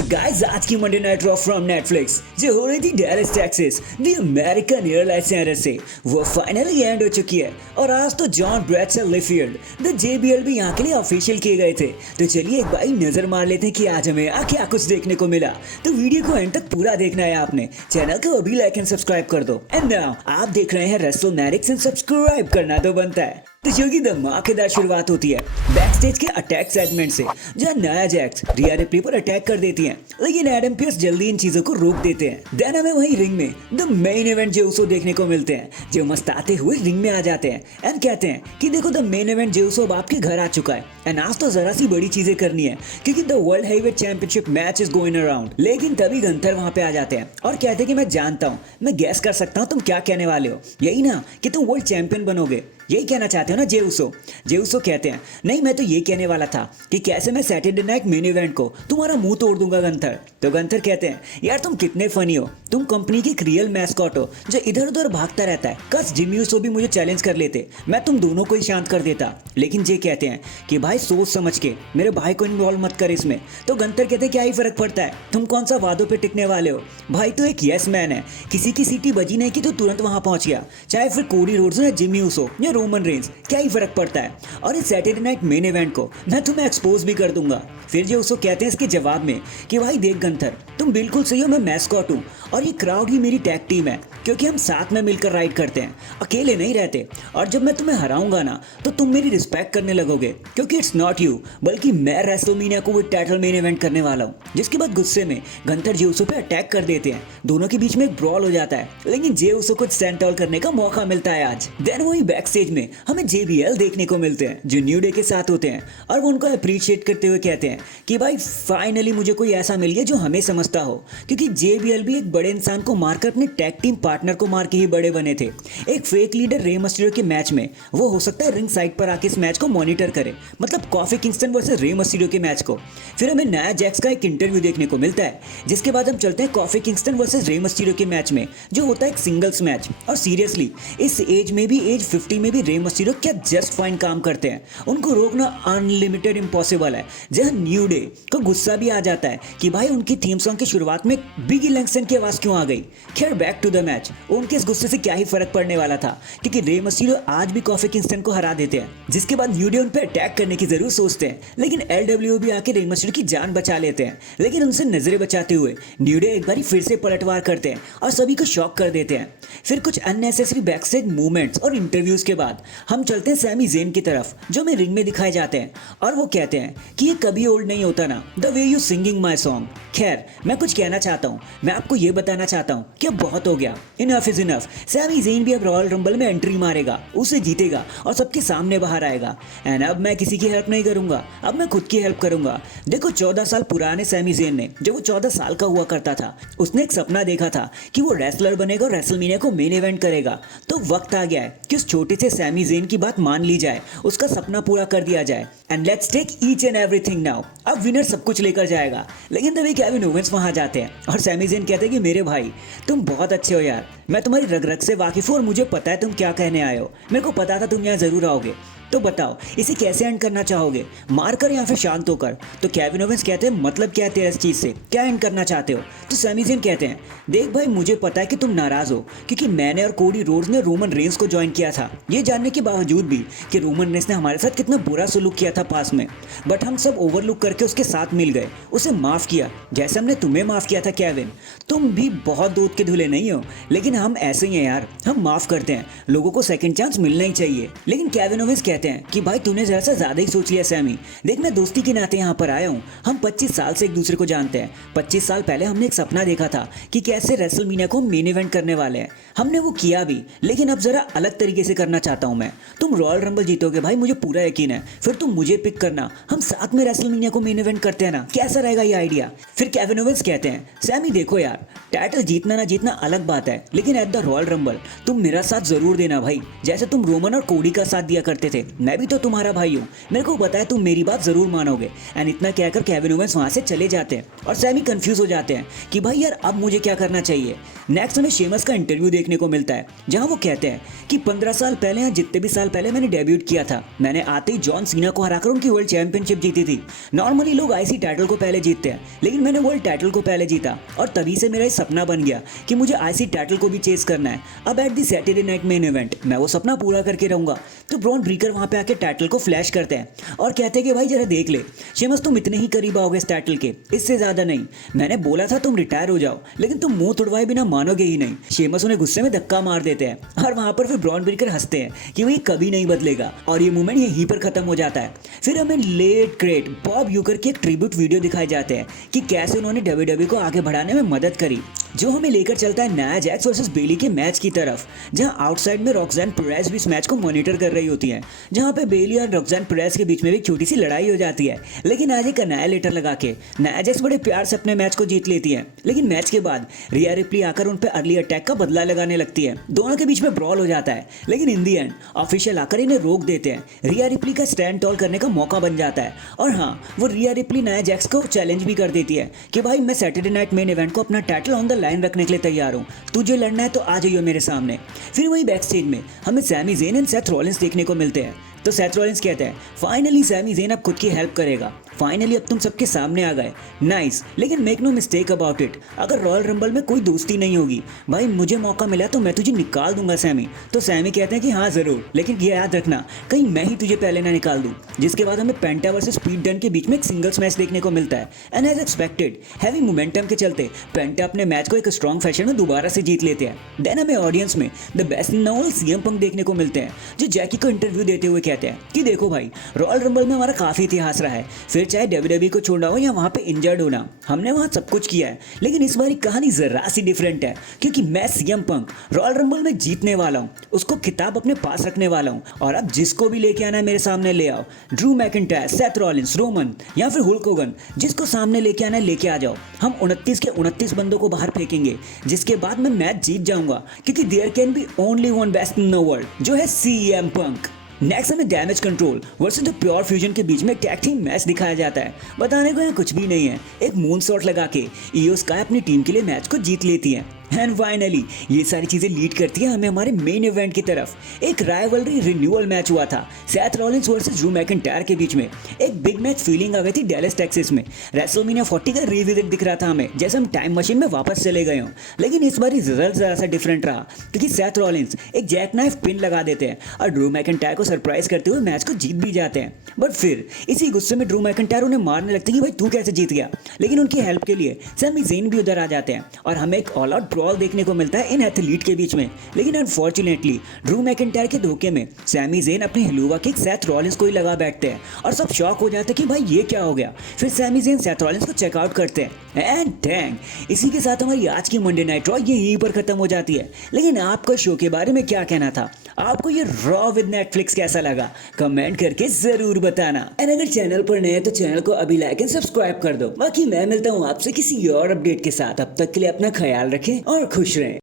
Guys आज की Monday night raw from Netflix जो हो रही थी Dallas Texas the American airlines error से वो फाइनली एंड हो चुकी है और आज तो जॉन ब्रैडशॉ लिफील्ड द जेबीएल भी यहाँ के लिए ऑफिशियल किए गए थे। तो चलिए एक बार नजर मार लेते हैं कि आज हमें क्या कुछ देखने को मिला। तो वीडियो को एंड तक पूरा देखना है आपने, चैनल को अभी लाइक एंड सब्सक्राइब कर दो। एंड नाउ आप देख रहे हैं रेसलमैनिक्स एंड सब्सक्राइब करना तो बनता है। तो जो की धमाकेदार शुरुआत होती है बैक स्टेज के अटैक सेगमेंट से, जहाँ नाया जैक्स रिया रिप्ली पर अटैक कर देती हैं, लेकिन एडम पियर्स जल्दी इन चीजों को रोक देते हैं। देन हमें वहीं रिंग में द मेन इवेंट जेउसो देखने को मिलते हैं, जो मस्ताते हुए रिंग में आ जाते हैं एंड कहते हैं कि देखो द मेन इवेंट जेउसो अब आपके घर आ चुका है एंड आज तो जरा सी बड़ी चीजें करनी है क्योंकि the world heavyweight championship match is going around. लेकिन तभी गंथर वहां पे आ जाते हैं और कहते हैं कि मैं जानता हूँ, मैं गैस कर सकता हूँ तुम क्या कहने वाले हो, यही ना कि तुम वर्ल्ड चैंपियन बनोगे, यही कहना चाहते हो ना जेउसो। जेउसो कहते हैं नहीं, मैं तो ये कहने वाला था कि कैसे मैं सैटरडे नाइट मेन इवेंट को तुम्हारा मुंह तोड़ दूंगा गंथर। तो गंथर कहते हैं यार तुम कितने फनी हो, तुम कंपनी की एक रियल मैस्कॉट हो जो इधर उधर भागता रहता है। कस जिमी यूसो भी मुझे चैलेंज कर लेते, मैं तुम दोनों को ही शांत कर देता। लेकिन जे कहते हैं कि भाई सोच समझ के मेरे भाई को इन्वॉल्व मत कर इसमें। तो गंथर कहते हैं क्या ही फर्क पड़ता है, तुम कौन सा वादों पे टिकने वाले हो, भाई तो एक यस मैन है, किसी की सीटी बजी नहीं कि तो तुरंत वहां पहुंच गया, चाहे फिर कोडी रोड्स हो या जिमी यूसो या रोमन रेंज, क्या ही फर्क पड़ता है। और इस सैटरडे नाइट मेन इवेंट को मैं तुम्हें एक्सपोज भी कर दूंगा। फिर जो उसको कहते हैं इसके जवाब में कि भाई देख गंथर तुम बिल्कुल सही हो, मैं मैस्कॉट हूँ और ये क्राउड ही मेरी टैग टीम है क्योंकि हम साथ में मिलकर राइड करते हैं, अकेले नहीं रहते। और जब मैं तुम्हें हराऊंगा ना तो तुम मेरी रिस्पेक्ट करने लगोगे क्योंकि इट्स नॉट यू बल्कि मैं रेसलमेनिया को वो टाइटल मेन इवेंट करने वाला हूँ। जिसके बाद गुस्से में गंथर जे उसो पे अटैक कर देते हैं, दोनों के बीच में एक ब्रॉल हो जाता है, लेकिन जे उसो को स्टैंड टॉल करने का मौका मिलता है आज। देन वही बैक स्टेज में हमें जेबीएल देखने को मिलते हैं जो न्यू डे के साथ होते हैं और वो उनको अप्रिशिएट करते हुए कहते हैं कि भाई फाइनली मुझे कोई ऐसा मिल गया जो हमें समझता हो, क्योंकि जेबीएल भी एक बड़े इंसान को मारकर अपने टैग टीम पार्टनर को मार के ही बड़े बने थे। एक फेक लीडर रे मस्टीरियो के मैच में वो हो सकता है रिंग साइड पर आके इस मैच को मॉनिटर करे, मतलब कॉफी किंगस्टन वर्सेस रे मस्टीरियो के मैच को। फिर हमें नाया जैक्स का एक इंटरव्यू देखने को मिलता है, जिसके बाद हम चलते हैं कॉफी किंगस्टन वर्सेस रे मस्टीरियो के मैच में जो होता है एक सिंगल्स मैच। और सीरियसली इस एज में भी, एज 50 में भी रे मस्टीरियो क्या जस्ट फाइन काम करते हैं, उनको रोकना अनलिमिटेड इम्पॉसिबल है। जहाँ न्यू डे को गुस्सा भी आ जाता है कि भाई उनकी थीम सॉन्ग की शुरुआत में बिगी लैंगस्टन की आवाज क्यों आ गई। खैर बैक टू द मैच, उनके इस गुस्से से क्या ही फर्क पड़ने वाला था क्योंकि रे मस्टीरियो आज भी कॉफी किंगस्टन को हरा देते हैं। जिसके बाद न्यू डे उन पे अटैक करने की जरूर सोचते हैं, लेकिन एलडब्ल्यू भी आके रे मस्टीरियो की जान बचा लेते हैं। लेकिन उनसे नजरें बचाते हुए न्यू डे एक बार फिर से पलटवार करते हैं और सभी को शॉक कर देते हैं। फिर कुछ अननेसेसरी बैकस्टेज मूवमेंट्स और इंटरव्यूज के बाद हम चलते हैं सैमी ज़ेन की तरफ जो हमें रिंग में दिखाए जाते हैं और वो कहते हैं कि ये कभी ओल्ड नहीं होता ना, the way you singing my song. खैर मैं कुछ कहना चाहता हूँ, मैं आपको ये बताना चाहता हूँ कि अब बहुत हो गया, इनफ इज इनफ। सैमी ज़ेन भी अब रॉयल रंबल में एंट्री मारेगा, उसे जीतेगा और सबके सामने बाहर आएगा। एंड अब मैं किसी की हेल्प नहीं करूंगा, अब मैं खुद की हेल्प करूंगा। देखो 14 साल पुराने सैमी ज़ेन ने, जब वो 14 साल का हुआ करता था, उसने एक सपना देखा था कि वो रेसलर बनेगा और रेसलमेनिया को मेन इवेंट करेगा। तो वक्त आ गया है कि उस छोटे से सैमी ज़ेन की बात मान ली जाए, उसका सपना पूरा कर दिया जाए। And let's take each and everything now. अब विनर सब कुछ लेकर जाएगा। लेकिन तभी केविन ओवेंस वहां जाते हैं और सैमी ज़ेन कहते हैं कि मेरे भाई तुम बहुत अच्छे हो यार, मैं तुम्हारी रग रग से वाकिफ हूं और मुझे पता है तुम क्या कहने आए हो, मेरे को पता था तुम यहाँ जरूर आओगे। तो बताओ इसे कैसे एंड करना चाहोगे, मारकर या फिर शांत होकर। तो केविन ओवेंस कहते हैं मतलब क्या है तेरा इस चीज से, क्या एंड करना चाहते हो। तो सैमी ज़ेन कहते हैं देख भाई मुझे पता है कि तुम नाराज हो क्योंकि मैंने और कोडी रोड्स ने रोमन रेंज को ज्वाइन किया था, ये जानने के बावजूद भी कि रोमन रेंज ने हमारे साथ कितना बुरा सलूक किया था पास में, बट हम सब ओवरलुक करके उसके साथ मिल गए, उसे माफ किया जैसे हमने तुम्हें माफ किया था। केविन तुम भी बहुत दूध के धुले नहीं हो, लेकिन हम ऐसे ही हैं यार, हम माफ करते हैं, लोगों को सेकंड चांस मिलना ही चाहिए। लेकिन केविन ओवेंस कहते हैं कि भाई तूने जरा सा ज्यादा ही सोच लिया सैमी, देख मैं दोस्ती के नाते यहाँ पर आया हूँ, हम 25 साल से एक दूसरे को जानते हैं। 25 साल पहले हमने एक सपना देखा था कि कैसे रेसलमेनिया को मेन इवेंट करने वाले हैं, हमने वो किया भी, लेकिन अब जरा अलग तरीके से करना चाहता हूँ मैं। तुम रॉयल रंबल जीतोगे भाई, मुझे पूरा यकीन है, फिर तुम मुझे पिक करना, हम साथ में रेसलमेनिया को मेन इवेंट करते हैं ना, कैसा रहेगा ये आइडिया। फिर केविन ओवेंस कहते हैं सैमी देखो यार, टाइटल जीतना ना जीतना अलग बात है, लेकिन एट द रॉयल रंबल तुम मेरा साथ जरूर देना भाई, जैसे तुम रोमन और कोडी का साथ दिया करते थे, मैं भी तो तुम्हारा भाई हूँ, मेरे को बताया तुम मेरी बात जरूर मानोगे। एंड इतना कहकर केविन ओवेंस वहाँ से चले जाते हैं और सैमी कंफ्यूज हो जाते हैं कि भाई यार अब मुझे क्या करना चाहिए। नेक्स्ट हमें शेमस का इंटरव्यू देखने को मिलता है जहाँ वो कहते हैं कि 15 साल पहले या जितने भी साल पहले मैंने डेब्यूट किया था, मैंने आते ही जॉन सीना को हराकर उनकी वर्ल्ड चैंपियनशिप जीती थी। नॉर्मली लोग आईसी टाइटल को पहले जीतते हैं, लेकिन मैंने वर्ल्ड टाइटल को पहले जीता और तभी से मेरा सपना बन गया कि मुझे आईसी टाइटल को भी चेस करना है। अब at the Saturday night main event मैं वो सपना पूरा करके रहूंगा। तो ब्रॉन ब्रीकर वहां पे आके टाइटल को फ्लैश करते हैं और कहते हैं कि भाई जरा देख ले शेमस, तुम इतने ही करीब आओगे इस टाइटल के, इससे ज्यादा नहीं। मैंने बोला था तुम रिटायर हो जाओ, लेकिन तुम मुंह तुड़वाए बिना मानोगे ही नहीं। शेमस उन्हें गुस्से में धक्का मार देते हैं और वहां पर फिर ब्रॉन ब्रीकर हंसते हैं कि वही कभी नहीं बदलेगा और ये मूवमेंट यहीं पर खत्म हो जाता है। फिर हमें लेट ग्रेट बॉब यूकर की एक ट्रिब्यूट वीडियो दिखाए जाते हैं कि कैसे उन्होंने डब्ल्यूडब्ल्यूई को आगे बढ़ाने में मदद करी, जो हमें लेकर चलता है नाया जैक्स वर्सेस बेली के मैच की तरफ, जहां आउटसाइड में रॉक्सैन पेरेज भी इस मैच को मॉनिटर कर रही होती है, जहां पे बेली और रॉक्सैन पेरेज के बीच में भी एक छोटी सी लड़ाई हो जाती है। लेकिन आज एक अनायलेटर लगा के नाया जैक्स बड़े प्यार से अपने मैच को जीत लेती है। लेकिन मैच के बाद रिया रिप्ली आकर उन पे अर्ली अटैक का बदला लगाने लगती है। दोनों के बीच में ब्रॉल हो जाता है, लेकिन इन दी एंड ऑफिशियल आकर इन्हें रोक देते हैं। रिया रिप्ली का स्टैंड टॉल करने का मौका बन जाता है और हाँ, वो रिया रिप्ली नाया जैक्स को चैलेंज भी कर देती है कि भाई मैं सैटरडे नाइट मेन इवेंट को अपना टाइटल ऑन द लाइन रखने के लिए तैयार हूँ, तुझे लड़ना है तो आ जाइयो मेरे सामने। फिर वही बैक स्टेज में हमें Sami Zayn and Seth Rollins देखने को मिलते हैं। तो सेथ रॉलिंस कहते हैं फाइनली सैमी ज़ेन अब खुद की हेल्प करेगा, फाइनली अब तुम सबके सामने आ गए, नाइस। लेकिन make no mistake about it, अगर रॉयल रंबल में कोई दोस्ती नहीं होगी भाई, मुझे मौका मिला तो मैं तुझे निकाल दूंगा सैमी। तो सैमी कहते हैं कि हाँ जरूर, लेकिन ये याद रखना कहीं मैं ही तुझे पहले ना निकाल दूं। जिसके बाद हमें पेंटा वर्सेस पीट डन के बीच में एक सिंगल्स मैच देखने को मिलता है and as expected heavy momentum के चलते पेंटा अपने मैच को एक स्ट्रॉन्ग फैशन में दोबारा से जीत लेते हैं। देन हमें ऑडियंस में the best in all CM Punk देखने को मिलते हैं, जो जैकी को इंटरव्यू देते हुए कहते हैं कि देखो भाई, रॉयल रंबल में हमारा काफी इतिहास रहा है, फिर चाहे डब्ल्यूडब्ल्यूई को छोड़ना हो या वहां पे इंजर्ड होना, हमने वहां सब कुछ किया है। लेकिन इस बार कहानी जरा सी डिफरेंट है, क्योंकि मैं सीएम पंक रॉयल रंबल में जीतने वाला हूं, उसको खिताब अपने पास रखने वाला हूं और अब जिसको भी लेके आना है मेरे सामने ले आओ। Drew McIntyre, Seth Rollins, Roman या फिर हुल्क होगन, जिसको सामने लेके आना है लेके आ जाओ। हम 29 के 29 बंदों को बाहर फेंकेंगे, जिसके बाद मैं मैच जीत जाऊंगा, क्योंकि there can be only one best in the world, जो है सीएम पंक। नेक्स्ट हमें Damage Control versus the Pure Fusion के बीच में टैग टीम मैच दिखाया जाता है। बताने को यहाँ कुछ भी नहीं है, एक मून शॉट लगा के ईओ स्काई अपनी टीम के लिए मैच को जीत लेती है। एंड फाइनली ये सारी चीजें लीड करती है हमें हमारे मेन इवेंट की तरफ। एक राइवलरी रिन्यूअल मैच हुआ था Seth Rollins versus Drew McIntyre के बीच में। एक बिग मैच फीलिंग आ गई थी डैलस टेक्सास में। रेसलमेनिया 40 का रिविजिट दिख रहा था हमें, जैसे हम टाइम मशीन में वापस चले गए हों। लेकिन इस बार रिजल्ट जरा सा डिफरेंट रहा, क्योंकि सेथ रॉलिंस एक जैक नाइफ पिन लगा देते हैं और ड्रू मैकिंटायर को सरप्राइज करते हुए मैच को जीत भी जाते हैं। बट फिर इसी गुस्से में ड्रू मैकिंटायर उन्हें मारने लगते हैं कि भाई तू कैसे जीत गया। लेकिन उनकी हेल्प के लिए सैमी ज़ेन भी उधर आ जाते हैं और हमें एक ऑल आउट ब्रॉल देखने को मिलता है इन एथलीट के बीच में। लेकिन अनफॉर्चुनेटली ड्रू मैकिंटायर के धोखे में सैमी ज़ेन अपने हिलुवा किक सेथ रॉलिंस को ही लगा बैठते हैं और सब शॉक हो जाते हैं कि भाई ये क्या हो गया। फिर सैमी ज़ेन सेथ रॉलिंस को चेकआउट करते हैं एंड डैंग, इसी के साथ हमारी आज की मंडे नाइट रॉ यहीं पर खत्म हो जाती है। लेकिन आपका शो के बारे में क्या कहना था? आपको ये रॉ विद नेटफ्लिक्स कैसा लगा? कमेंट करके जरूर बताना। एंड अगर चैनल पर नए हैं तो चैनल को अभी लाइक एंड सब्सक्राइब कर दो। बाकी मैं मिलता हूँ आपसे किसी और अपडेट के साथ। अब तक के लिए अपना ख्याल रखें और खुश रहें।